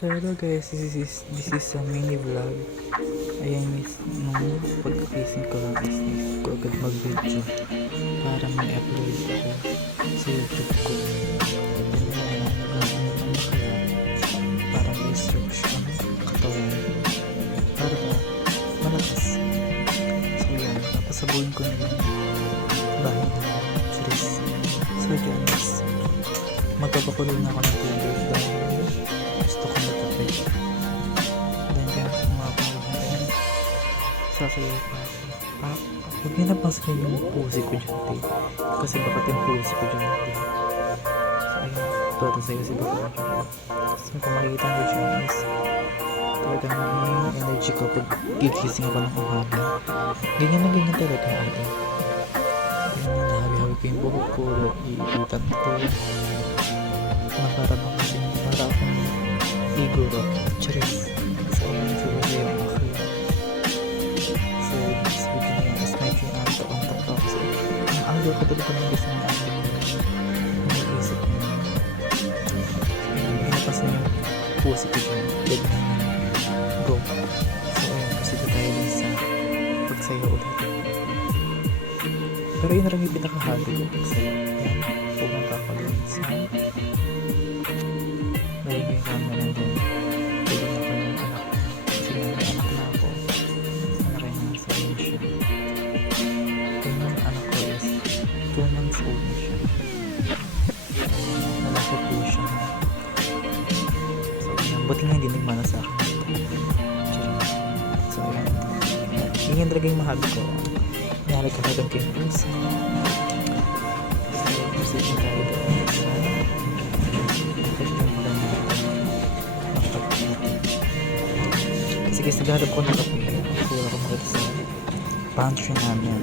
So hello guys, this is a mini vlog. Ayan is nung pagkakising ko lang is naisip ko agad mag-video para may upload ako sa YouTube ko. And then gagawin ko na kaya para research ang katawan para malakas. So yan, papasabuhin ko na yung bahay na series. So yan is magpapakulo na ako ng tubig dahil gusto ko magkapit. Then kaya kumapagod na rin. Sasayaw pa ako. Huwag nyo na pansinin yung pusi ko dyan, te. Kasi bakit yung pusi ko dyan, te. So ayun, tatasayaw si Baka dyan. So kung makikita nyo dyan is talagang yung energy ko pag gigising ako ng umaga. Ganyan na ganyan talaga ate. Ganyan na hawi-hawi ko yung buhok ko, iipitan ko. Na para bang kasing para akong iguro. Charis. So ayun, sumasayaw ako. So this video na yun is medyo antok-antok ako. So ang angle ko talaga ng gusto ng antok ko. Iniisip ko yun. Ginapas na yung puso ko dyan. Dead na yun. Go. So ayun, proceed tayo din sa pagsayaw ulit. Pero yun na rin yung pinakahabi ko pagsayaw. Yan. Pumunta ako din sa lagi ko yung camera din. Tignan ako yung anak. Kasi may anak na ako. Ano rin nga sa rin siya. Yung anak ko is 2 months old na siya. Nalasa po siya. So yun. Buti nga hindi nagmana sa akin. So yun. Yun talaga yung mahabi ko. Nahalag-halagan ko yung puso. So position tayo doon sa kasi guys, naghahanap ko ng kape. Wala ko makita sa pantry namin.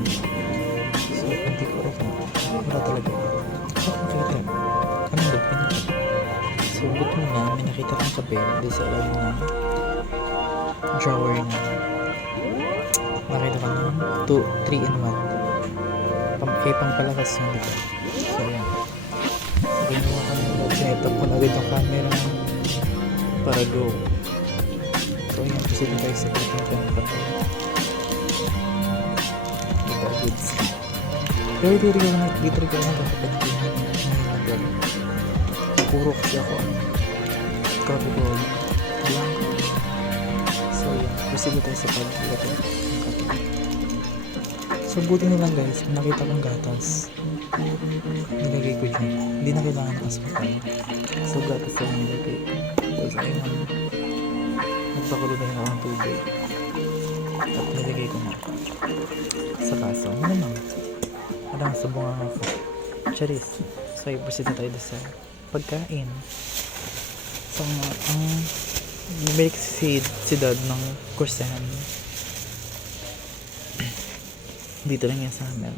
So, hindi ko alam. Wala talaga. So, makita. Anong lupin ito? So, buto mo na, may nakita kong kape. Hindi sa alam na drawer na. Nakita ko ng 3 in 1. Pampalakas yun, diba? So, yan. Ginawa ko ng vlog. Sinetup ko na agad yung camera para go. So ayan, proceed na tayo sa cooking ko ng kape. Diba, goods. Pero dito ko na kapag nag-vlog. Puro kasi ako. Kape ko. Blanco. So ayan, proceed na tayo sa pag-vlog ng kape. So buti na lang guys, nakita kong gatas. Nilagay ko dyan. Hindi na kailangan ng asukal. So gatas lang nilagay ko. Tapos ayun, nagpakulo na yun ako ng tubig. At nilagay ko na sa kaso. Ano naman? Alam, sabungan ako. Charis. So i-proceed na tayo sa pagkain. So ang bumili kasi si dad ng kursahan. Dito lang yan sa amin.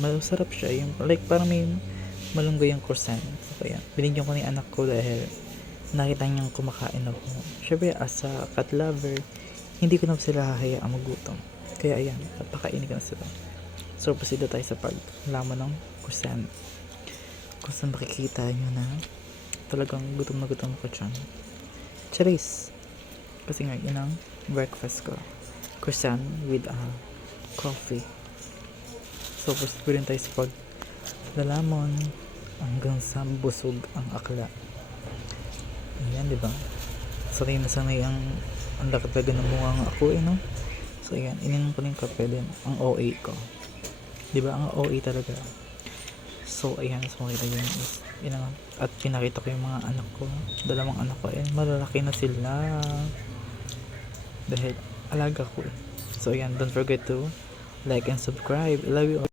Masarap siya. Yung, like parang may malunggay yung croissant. So yan. Binigyan ko ni anak ko dahil nakita niyang kumakain ako. Siyempre as a cat lover, hindi ko na sila hahayaan magutom. Kaya ayan, napakainin ko na sila. So proceed na tayo sa paglaman ng croissant. Kung saan makikita nyo na talagang gutom na gutom ako dyan. Charis! Kasi nga yun ang breakfast ko. Croissant with coffee. So proceed ko rin tayo sa paglalamon hanggang sa busog ang akla. Ayan, diba? Sanay na sanay ang lakat talaga ng bunga nga ako, no? So ayan, ininom ko rin kape din ang OA ko. Diba? Ang OA talaga. So ayan, so makita yun is at pinakita ko yung mga anak ko. Dalawang anak ko, ayan, malalaki na sila dahil alaga ko. So ayan, don't forget to like and subscribe. I love you all.